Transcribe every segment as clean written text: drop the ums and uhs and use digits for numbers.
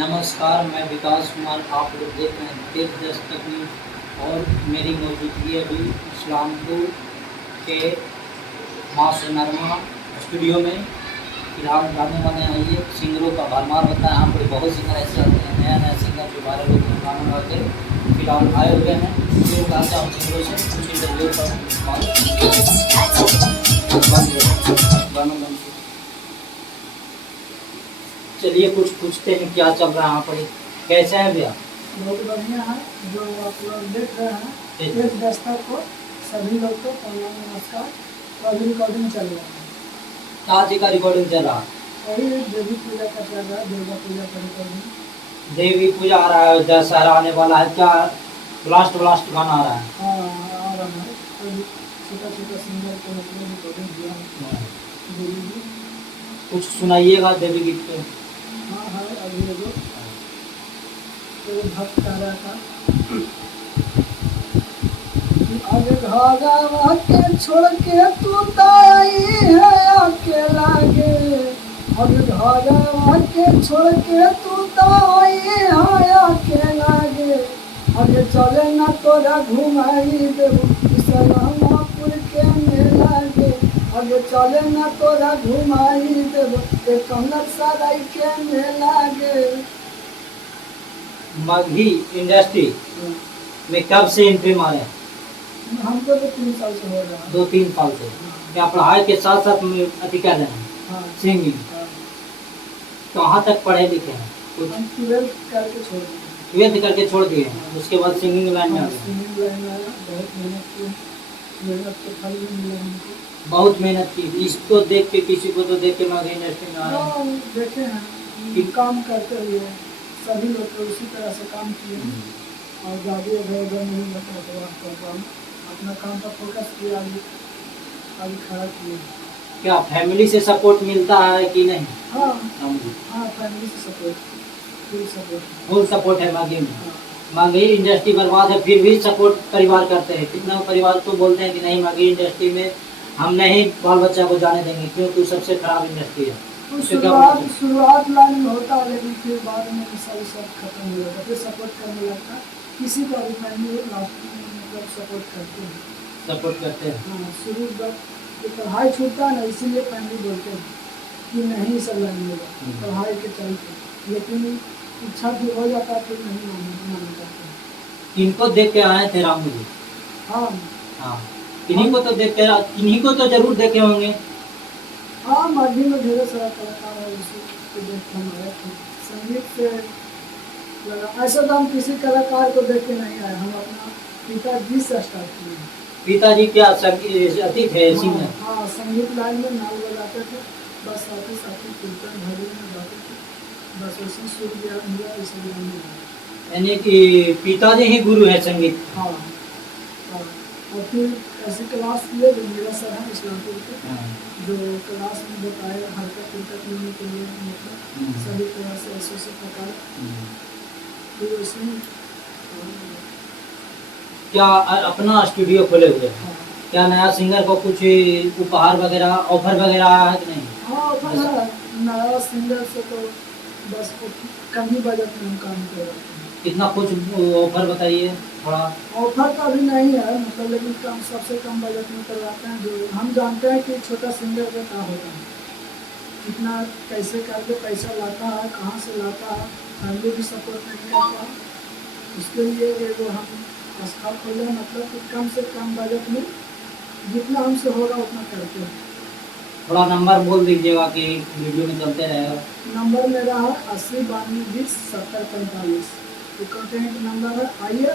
नमस्कार, मैं विकास कुमार। आप लोग देख रहे हैं तीर्थ दस्तक न्यूज़ और मेरी मौजूदगी अभी इस्लामपुर के माँ नरमा स्टूडियो में। फिलहाल गाने वाने आइए, सिंगरों का भरमार होता है यहाँ पर। बहुत सिंगर ऐसे आते हैं, नया नया सिंगर जो वायरल होते हैं गाना गा के। फिलहाल आए हुए हैं जो गाते हैं सिंगरों से कुछ इंटरव्यू गानों। चलिए कुछ पूछते हैं क्या चल रहा है यहाँ पर। कैसे हैं भैया? बहुत बढ़िया है। जो आप लोग देख रहे हैं तीर्थ दस्तक को, सभी लोग को प्रणाम नमस्कार। तो अभी रिकॉर्डिंग चल रहा है। कहाँ जी का रिकॉर्डिंग चल रहा है? वही देवी पूजा का चल रहा है, दुर्गा पूजा का रिकॉर्डिंग। देवी पूजा आ रहा है, दशहरा आने वाला है, क्या ब्लास्ट गाना आ रहा है? हाँ आ रहा है। तो छोटा छोटा सिंगर को मतलब रिकॉर्डिंग दिया है देवी जी। कुछ सुनाइएगा देवी गीत पे। हाँ हाँ अभी लोग तो भक्त कह रहा था अरे घरवा के छोड़ के तू ताई है अकेला गे। अरे घरवा के छोड़ के तू ताई है अकेला गे। अरे चले ना तोरा घुमाई देबू इस्लामपुर के मेला गे। अरे चले ना तोरा घुमाई देबू कमर सराय के मेला गे। मगही इंडस्ट्री में कब से एंट्री मारे? हमको तो 3 साल से हो रहा है। 2-3 साल से। क्या पढ़ाई के साथ साथ में अति कर रहे हैं? हाँ सिंगिंग। हाँ। कहाँ तक पढ़े लिखे हैं? कुछ हम 12th करके छोड़ दिए। 12th करके छोड़ दिए हैं, उसके बाद सिंगिंग लाइन में आ गए। सिंगिंग लाइन में आया, बहुत मेहनत की। मेहनत तो फल भी मिला हमको। बहुत मेहनत की। इसको देख के किसी को तो देख के मगही इंडस्ट्री में आ रहे हैं। हाँ, देखे हैं कि काम करते हुए सभी लोग तो उसी तरह से काम किए हैं। और ज़्यादा इधर नहीं बता तो कर रहा हूँ। अपना काम पर फोकस किया, आगे खड़ा किए। क्या फैमिली से सपोर्ट मिलता है कि नहीं? हाँ हाँ, हाँ फैमिली से support, full support. Full support है मगही में। हाँ मगही इंडस्ट्री बर्बाद है फिर भी सपोर्ट परिवार करते हैं। कितना परिवार तो बोलते हैं कि नहीं मगही इंडस्ट्री में हम नहीं बाल बच्चा को जाने देंगे क्योंकि सबसे खराब इंडस्ट्री है। तो शुरुआत लाइन में होता है, लेकिन फिर बाद में सब खत्म हो जाता है, फिर सपोर्ट करने लगता है। किसी का भी फैमिली लास्ट में मतलब सपोर्ट करते हैं। सपोर्ट करते हैं। हाँ शुरू जब पढ़ाई छूटता है ना, इसीलिए फैमिली बोलते हैं कि नहीं सब लाइन में पढ़ाई के चलते। लेकिन इच्छा भी हो जाता है फिर नहीं मानना चाहते। इनको देख के आए थे रामू जी? हाँ हाँ, इन्हीं को तो देख के, इन्हीं को तो जरूर देखे होंगे। हाँ माध्यम में ढेर सारा कलाकार है, उसी को देख के हम आए थे। संगीत से लगा ऐसा तो हम किसी कलाकार को देख के नहीं आए, हम अपना पिताजी से स्टार्ट किए। पिताजी क्या अति थे सिंगर? हाँ संगीत लाइन में नाल बजाते थे, बस साथ ही कीर्तन भजन में गाते थे, बस उसी सुर ज्ञान हुआ इसी लाइन में। यानी कि पिताजी ही गुरु है संगीत। हाँ हाँ। और फिर ऐसे क्लास किए जो मेरा सर है इस्लामपुर के, जो क्लास में बताए हरकत उरकत लेने के लिए, मतलब सभी तरह से ऐसे प्रकार। फिर उसमें क्या अपना स्टूडियो खोले हुए हैं? हाँ क्या नया सिंगर को कुछ उपहार वगैरह ऑफर वगैरह आया है कि नहीं? हाँ ऑफर है। नया सिंगर से तो बस कम ही बजट में हम काम कर रहे हैं। कितना कुछ ऑफर बताइए थोड़ा। ऑफर का भी नहीं है मतलब, लेकिन कम सबसे कम बजट में करवाते हैं। जो हम जानते हैं कि छोटा सिंगर का क्या होता है, कितना कैसे करके पैसा लाता है, कहाँ से लाता है, फैमिली भी सपोर्ट नहीं करता है। उसके लिए एगो हम आस्था खोले, मतलब कि कम से कम बजट में जितना हमसे होगा उतना करते हैं। थोड़ा नंबर बोल दीजिएगा कि वीडियो में चलते रहेगा। नंबर मेरा है 80 92 20 70 45। तो कॉन्टेक्ट नंबर है, आइए।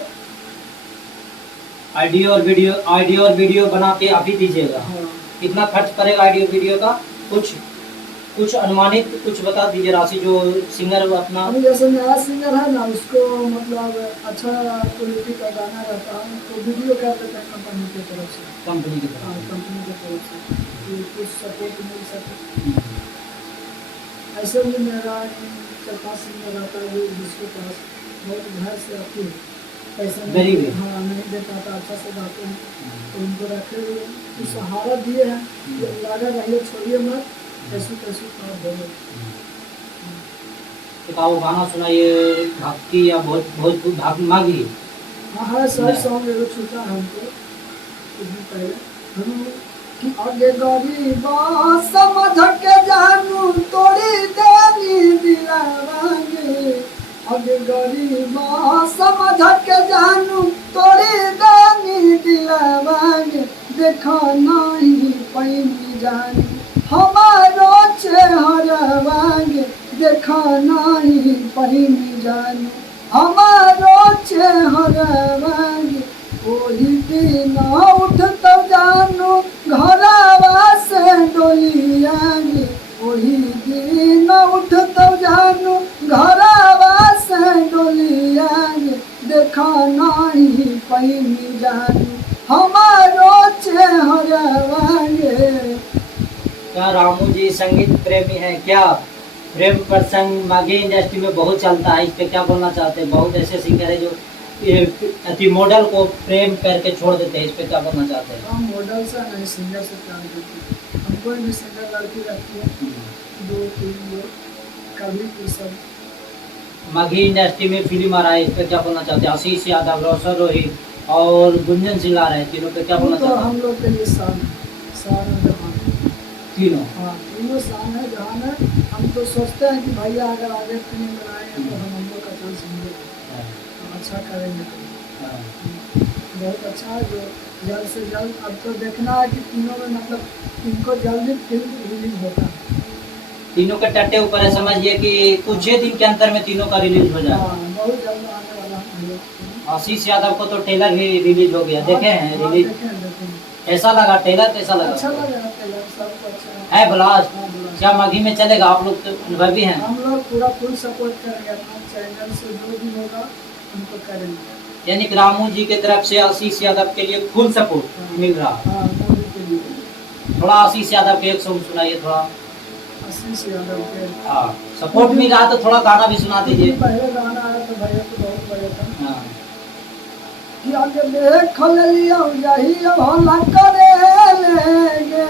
ऑडियो और वीडियो बना के आप ही दीजिएगा। हाँ कितना खर्च पड़ेगा ऑडियो वीडियो का? कुछ अनुमानित कुछ बता दीजिए राशि, जो सिंगर अपना। अभी जैसे नया सिंगर है ना, उसको मतलब अच्छा क्वालिटी का गाना रहता है तो वीडियो कर देते हैं कंपनी की तरफ से। कंपनी की हाँ तरफ कंपनी की तरफ से कि कुछ सपोर्ट मिल सके। ऐसे भी मेरा 4-5 सिंगर आता है जिसके पास बहुत घर से आती है, पैसा गरीब नहीं, है। हाँ नहीं दे पाता, अच्छा से गाते हैं तो उनको रखे हुए कुछ सहारा दिए हैं। लगा रहिए, छोड़िए मत, कैसे काम हो। एक आओ गाना सुनाइए, भक्ति या भोजपुरी माघी। हाँ है सर सॉन्ग एगो छूटा है हमको कुछ दिन पहले हम कि आगे गरीबा समझ के जानू तोड़ी देनी दिलावांगे, आगे गरीबा समझ के जानू तोड़ी देनी दिलावांगे, देखा नहीं पैनी जानी हमारो चेहरावांगे, देखा नहीं पैनी जानी हमारो चेहरावांगे, ओही दिन उठ तब जानू घरवा से डोलियागे, ओही दिन उठ तब जानू घरवा से डोलियागे, देखा नहीं पैनी जानू हमारो चेहरावागे। क्या रामू जी संगीत प्रेमी हैं क्या? प्रेम प्रसंग माघी इंडस्ट्री में बहुत चलता है, इस पे क्या बोलना चाहते हैं? बहुत ऐसे सिंगर है जो अति मॉडल को प्रेम करके छोड़ देते हैं, इस पे क्या बोलना चाहते हैं? हम मॉडल से नहीं सिंगर से प्यार करते हैं, हम कोई भी सिंगर लड़की रखती है 2-3 लोग कभी भी सब। माघी इंडस्ट्री में फिल्म आ रहा है, इस पे क्या बोलना चाहते हैं? आशीष यादव, रोशन रोहित और गुंजन सिंह आ रहे हैं, तीनों पे क्या बोलना तो चाहते हैं? हम लोग के लिए शान है जहान। तीनों? हाँ तीनों शान है जहान है। हम तो सोचते हैं कि भैया अगर आगे फिल्म बनाएंगे तो हम लोग का चांस मिलेगा, अच्छा करेंगे। हाँ। बहुत अच्छा है जो जल्द से जल्द, अब तो देखना है कि तीनों में मतलब इनको जल्दी फिल्म रिलीज होता है। तीनों के टट्टे ऊपर है, समझिए कि कुछ ही दिन के अंतर में तीनों का रिलीज हो जाएगा। हाँ बहुत जल्द आने वाला है। आशीष यादव को तो ट्रेलर भी रिलीज हो गया, देखे हैं रिलीज? देखें। कैसा लगा ट्रेलर? कैसा लगा? अच्छा लगा ट्रेलर, सबको अच्छा है ब्लास्ट। हाँ, ब्लास्ट। क्या माघी में चलेगा? आप लोग तो अनुभवी हैं। हम लोग पूरा फुल सपोर्ट करेंगे, अपना चैनल से जो भी होगा उनको करेंगे। यानी कि रामू जी की तरफ से आशीष यादव के लिए फुल सपोर्ट मिल रहा है। हाँ मोदी के लिए। थोड़ा आशीष यादव के एक सॉन्ग सुनाइए थोड़ा। आशीष यादव के हाँ सपोर्ट मिल रहा है तो थोड़ा गाना भी सुना दीजिए। पहले गाना आया तो भैया तो बहुत बड़े था हाँ। कि आगे देख लिया यही भला करे लेंगे,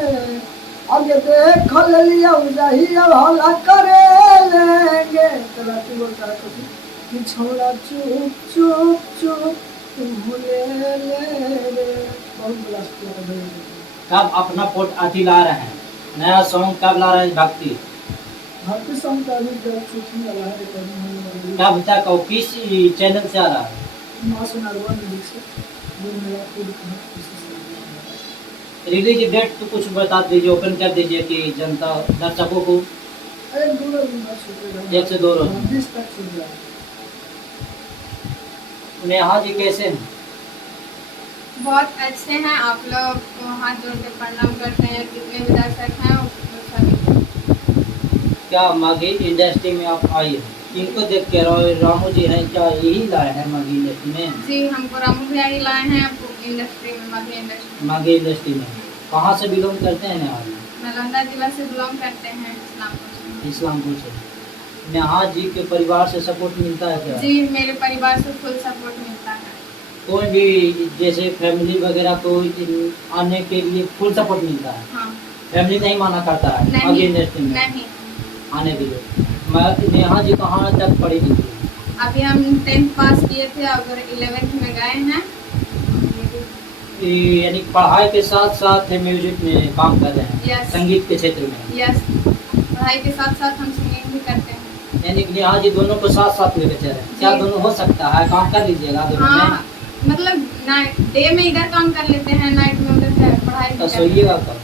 आगे देख लिया यही भला करे लेंगे, तो राती बोलता है कि छोड़ा चुप चुप चुप तुम भूले ले रे। बहुत ब्लास्ट किया था भैया। कब अपना पोट अति ला रहे हैं, नया सॉन्ग कब ला रहे हैं? भक्ति भक्ति सॉन्ग का भी जब शूटिंग वाला है, रिकॉर्डिंग होने वाली है। कब तक और किस चैनल से आ रहा है? माँ से नरवा म्यूजिक से जो मेरा खुद का कोशिश है। रिलीज डेट तो कुछ बता दीजिए, ओपन कर दीजिए कि जनता दर्शकों को। 1-2 रोज में छूटेगा। 1 से 2 रोज। 20 तक छूट जाएगा। नेहा जी कैसे हैं? बहुत अच्छे हैं। आप लोग हाथ जोड़ के प्रणाम करते हैं, जितने भी दर्शक हैं वो सभी। क्या माघी इंडस्ट्री में आप आई हैं? इनको देख के रामू जी हैं, क्या यही लाए हैं माघी इंडस्ट्री में? जी हमको रामू भैया ही लाए हैं इंडस्ट्री में, माघी इंडस्ट्री। माघी इंडस्ट्री में कहाँ से बिलोंग करते हैं नेहा जी? नालंदा जिला से बिलोंग करते हैं, इस्लामपुर से। इस्लामपुर से। नेहा जी के परिवार से सपोर्ट मिलता है क्या? जी मेरे परिवार से फुल सपोर्ट मिलता है। कोई भी जैसे फैमिली वगैरह को आने के लिए फुल सपोर्ट मिलता है? हाँ। फैमिली नहीं माना करता है माघी नहीं इंडस्ट्री में नहीं। आने के लिए? नेहा जी कहाँ तक पढ़ी लिखी? अभी हम 10th पास किए थे, अगर 11th में गए हैं। यानी पढ़ाई के साथ साथ म्यूजिक में काम कर रहे हैं? Yes. संगीत के क्षेत्र में? यस, पढ़ाई के साथ साथ हम सिंगिंग भी करते हैं। यानी कि नेहा जी दोनों को साथ साथ लेकर चल रहे हैं? क्या दोनों हो सकता है? काम कर लीजिएगा दोनों हाँ में? मतलब नाइट डे में इधर काम कर लेते हैं, नाइट में उधर पढ़ाई भी तो कर लेते सोइएगा हैं। कब?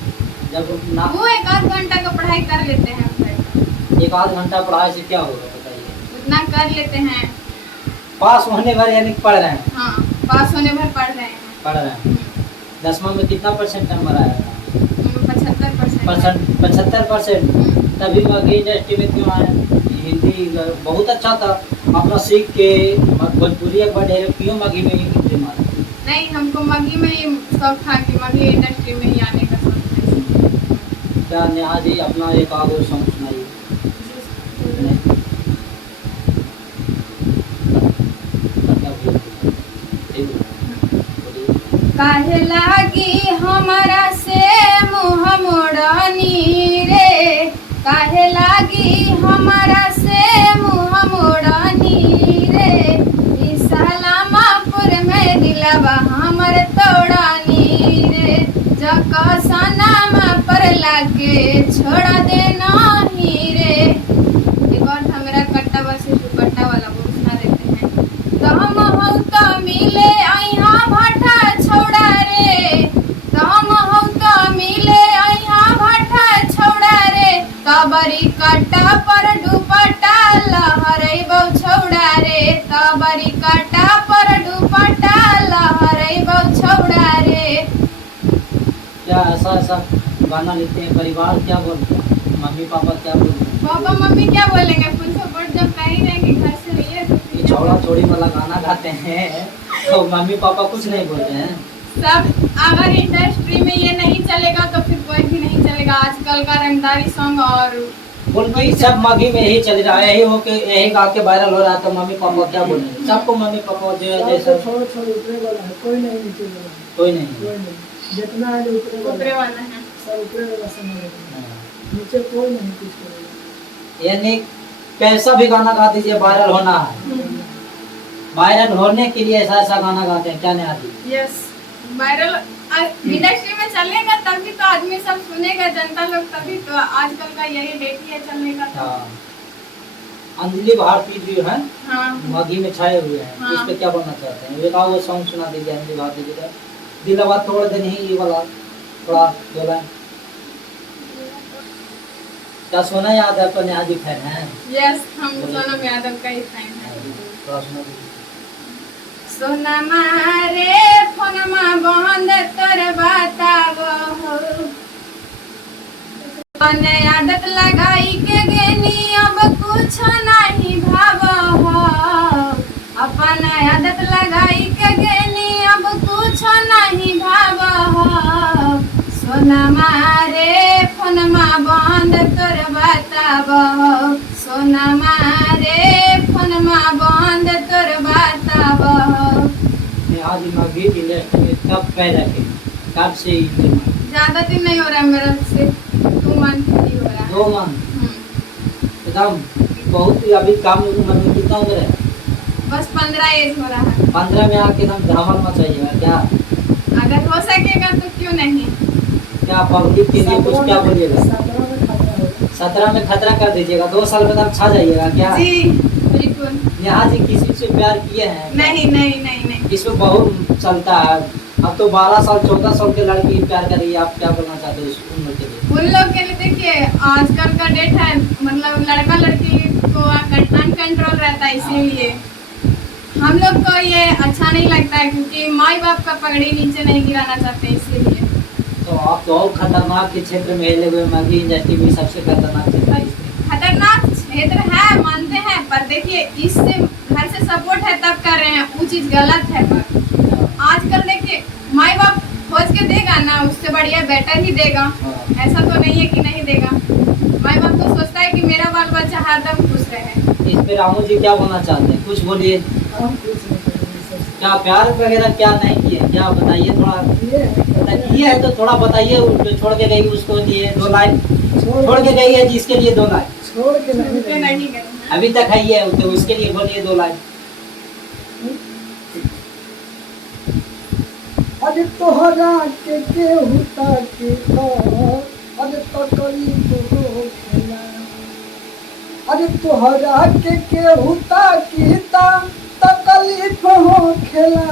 जब ना वो 1-8 घंटा का पढ़ाई कर लेते हैं फिर। 1-8 घंटा पढ़ाई से क्या होगा बताइए? उतना कर लेते हैं। पास होने भर यानी कि पढ़ रहे हैं? हाँ पास होने भर पढ़ रहे हैं। पढ़ रहे हैं। 10वां में कितना % नंबर आया था? 75%। 75%। तभी माघी इंडस्ट्री में क्यों आए? हिंदी बहुत अच्छा था, अपना सीख के भोजपुरी एक बार डायरेक्ट क्यों माघी में एंट्री मारा? नहीं हमको माघी में ही शौक था कि माघी इंडस्ट्री में ही आने का शौक है। क्या नेहा जी अपना एक आध और सॉन्ग सुनाइए। काहे लागी हमारा से मुँह मोड़नी रे, काहे लागी हमारा से मुँह के छोड़ा देना ही रे। एक और था मेरा कट्टा बस दुपट्टा वाला, वो सुना देते हैं। तो हम हो तो मिले अइहा भाटा छोड़ा रे, तो हम हो तो मिले अइहा भाटा छोड़ा रे। तबरी कट्टा पर दुपट्टा लहरैबौ छौड़ा रे, तबरी कट्टा पर दुपट्टा लहरैबौ छौड़ा रे। क्या ऐसा ऐसा गाना लिखते हैं? परिवार क्या बोलते हैं? मम्मी पापा क्या बोलते हैं? पापा मम्मी क्या बोलेंगे? फुल सपोर्ट जब कहीं रहेंगे घर से रहिए तो ये छौड़ा छोड़ी वाला गाना गाते हैं तो मम्मी पापा कुछ नहीं बोलते हैं? सब, अगर इंडस्ट्री में ये नहीं चलेगा तो फिर कोई भी नहीं चलेगा। आजकल का रंगदारी सॉन्ग और बोल सब मगी में यही चल रहा है, यही हो के यही गा के वायरल हो रहा है, तो मम्मी पापा क्या बोलेंगे? सबको मम्मी पापा जो है जैसा छोड़ छोड़ ऊपरे वाला है, कोई नहीं नीचे वाला है, कोई नहीं। कोई नहीं। जितना है जो ऊपरे वाला है। सब ऊपरे वाला समझ लेते हैं। हाँ। नीचे कोई नहीं कुछ करेगा। यानी कैसा भी गाना गा दीजिए, वायरल होना है। वायरल होने के लिए ऐसा ऐसा गाना गाते हैं, क्या नहीं आती? यस, वायरल इंडस्ट्री में चलेगा तभी तो आदमी सब सुनेगा, जनता लोग, तभी तो। आजकल का यही डेट ही है चलने का। हाँ। अंजलि भारती जो है हाँ मगी में छाए हुए हैं, हाँ। इस पे क्या बोलना चाहते हैं? एक वो सॉन्ग सुना दीजिए अंजलि भारती जी का, दिलवा तोड़ दे नहीं, ये वाला थोड़ा बोला। क्या सोना यादव तो नेहा जी फैन है? यस, हम सोनम यादव का ही फैन है। थोड़ा सुना दीजिए। सोनमा रे फोनमा बंद तोर बतावो हो, अपने आदत लगाई के गेनी अब कुछ नहीं भावो हो, अपन आदत लगाई के गेनी अब कुछ नहीं भावो हो। सोनमा रे फोनमा बंद तोर बतावो हो, सोनमा रे फोनमा बंद तोर बतावो हो। आज मगी इंडस्ट्री में कब पैदा की, कब से ज्यादा दिन नहीं हो रहा है मेरा, से 2 मंथ ही हो रहा है। 2 मंथ एकदम बहुत ही। अभी काम उम्र में कितना उम्र है? बस 15 एज हो रहा है। 15 में आके एकदम धमाल मचाइएगा क्या? अगर हो सकेगा तो क्यों नहीं। क्या पब्लिक के लिए कुछ क्या बोलिएगा? 17 में खतरा होगा। 17 में खतरा कर दीजिएगा, 2 साल में तक छा जाइएगा क्या? जी बिल्कुल। यहाँ जी किसी से प्यार किए हैं? नहीं नहीं नहीं नहीं। इसमें बहुत चलता है। अब तो 12 साल 14 साल के लड़की प्यार करिए, आप क्या बोलना चाहते हो इस उम्र के लिए? उन लोग के लिए देखिए, आजकल का डेट है, मतलब लड़का लड़की को अनकंट्रोल रहता है, इसीलिए हम लोग को ये अच्छा नहीं लगता है, क्योंकि माई बाप का पगड़ी नीचे नहीं गिराना चाहते, इसीलिए। तो आप तो और खतरनाक के क्षेत्र में हिले हुए, मगी इंडस्ट्री में सबसे खतरनाक क्षेत्र है। खतरनाक क्षेत्र है, मानते हैं, पर देखिए इससे घर से सपोर्ट है तब कर रहे हैं, वो चीज गलत है। पर आजकल देखिए माई बाप खोज के देगा ना, उससे बढ़िया बेटर ही देगा। ऐसा तो नहीं है कि नहीं देगा। माई बाप तो सोचता है कि मेरा बाल बच्चा हरदम खुश रहे। इस पे रामू जी क्या बोलना चाहते हैं? कुछ बोलिए। हम कुछ नहीं करेंगे सर। क्या प्यार वगैरह क्या नहीं किए, क्या बताइए थोड़ा। ये है किए है तो थोड़ा बताइए। जो छोड़ के गई उसको दिए 2 लाइन, छोड़ छोड़ के गई है जिसके लिए 2 लाइन छोड़ के नहीं उनके देंगे। नहीं करना। अभी तक है, ये तो उसके लिए बोलिए 2 लाइन। अरे तोहरा के होता के तो अरे तो करी तो खेला, अरे तोहरा के होता की ता तकलीफ हो खेला,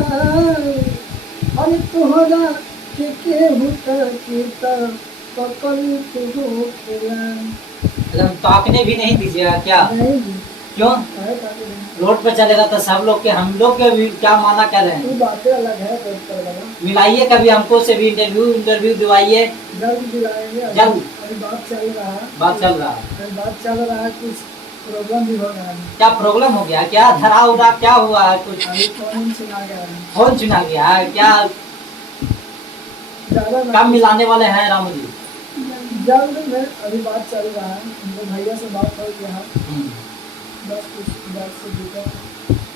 अरे तोहरा के होता की ता तकलीफ हो खेला। एकदम ताकने भी नहीं दीजिएगा क्या? नहीं जी, क्यों? काहे ताकि नहीं? रोड पे चलेगा तो सब लोग के, हम लोग के भी क्या माना कर रहे तू हैं? बातें अलग है, रोड पर लगा मिलाइए कभी हमको से भी, इंटरव्यू दिवाइए। जल्द दिलाएंगे। जल्द। अभी बात चल रहा है, बात चल रहा है। अभी बात चल रहा है, कुछ प्रॉब्लम भी हो रहा है। क्या प्रॉब्लम हो गया? क्या धरा उड़ा क्या हुआ है? कुछ अभी फोन सुना गया है, फोन चुना गया है क्या? ज्यादा कब नहीं, मिलाने वाले हैं रामू जी? जल्द में। अभी बात चल रहा है, उनको भैया से बात हो गया है, बस कुछ बात से जुटा।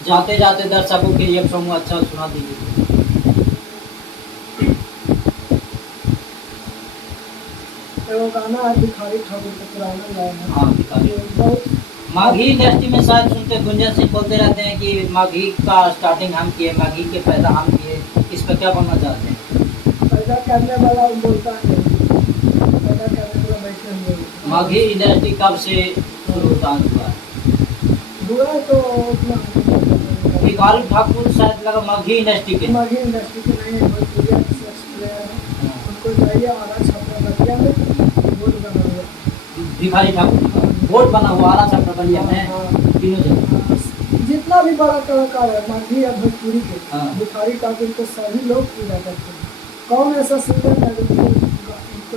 जाते जाते दर्शकों के लिए एक सॉन्ग अच्छा सुना दीजिए। वो गाना है भिखारी ठाकुर का, पुराना गाना है। हाँ दिखाइए। ये बहुत माघी इंडस्ट्री में शायद सुनते गुंजन सिंह बोलते रहते हैं कि माघी का स्टार्टिंग हम किए, माघी के पैदा हम किए। इस पर क्या बोलना चाहते हैं? पैदा करने वाला वो बोलता है, पैदा करने बैठे हुए हैं। माघी इंडस्ट्री कब से शुरू हुआ है? हुआ तो अपना भिखारी ठाकुर शायद लगा माघी इंडस्ट्री के। माघी इंडस्ट्री के नहीं है, भोजपुरिया सेक्स प्लेयर है। उनको जाइए आरा छपरा बतिया में बोर्ड बना हुआ है। भिखारी ठाकुर बोर्ड बना हुआ आरा छपरा बलिया में हाँ। तीनों जगह। जितना भी बड़ा कलाकार है माघी या भोजपुरी के, हाँ। भिखारी ठाकुर को सभी लोग पूजा करते हैं। कौन ऐसा सिंगर है जो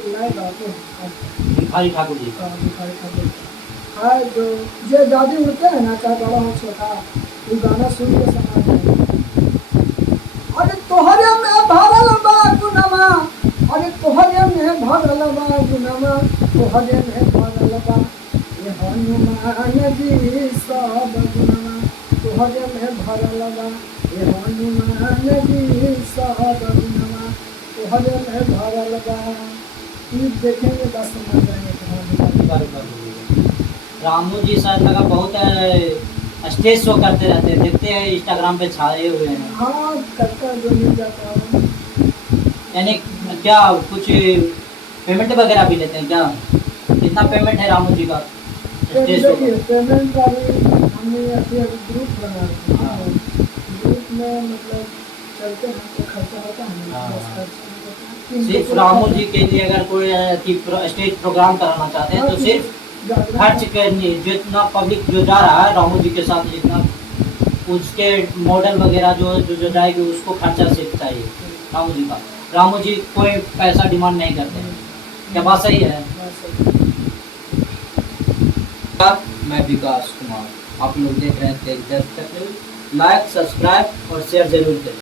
लाए गाते हैं? भिखारी ठाकुर जी का। भिखारी ठाकुर है जो दादी उठते हैं ना, चाहे बड़ा हो छोटा, वो गाना सुन के समाज में अरे तोहरे में भरल बा गुनमा, अरे तोहरे में भरल बा गुनमा, तोहरे में भरल बा ये हनुमान जी सब गुनमा, तोहरे में भरल बा ये हनुमान जी सब गुनमा, तोहरे में भरल बा। ये देखेंगे बस समझ जाएंगे। रामू जी शायद लगा बहुत स्टेज शो करते रहते हैं, देखते हैं इंस्टाग्राम पे छाए हुए हैं। हाँ करता जो मिल जाता है। यानी क्या कुछ पेमेंट वगैरह भी लेते हैं क्या? कितना पेमेंट है रामू जी का स्टेज शो देखिए का? पेमेंट का भी हमने अभी ग्रुप बना रखा हाँ। है। ग्रुप में मतलब चलते हैं तो खर्चा होता है ना, हाँ। बस खर्चा होता है। सिर्फ रामू जी के लिए अगर कोई स्टेज प्रोग्राम कराना चाहते हैं तो सिर्फ खर्च करनी, जितना पब्लिक जो जा रहा है रामू जी के साथ, जितना उसके मॉडल वगैरह जो जाएगी उसको खर्चा सिर्फ चाहिए रामू जी का। रामू जी कोई पैसा डिमांड नहीं करते हैं। क्या बात सही है? मैं विकास कुमार, आप लोग देख रहे हैं तेज दस्तक। लाइक, सब्सक्राइब और शेयर जरूर करें।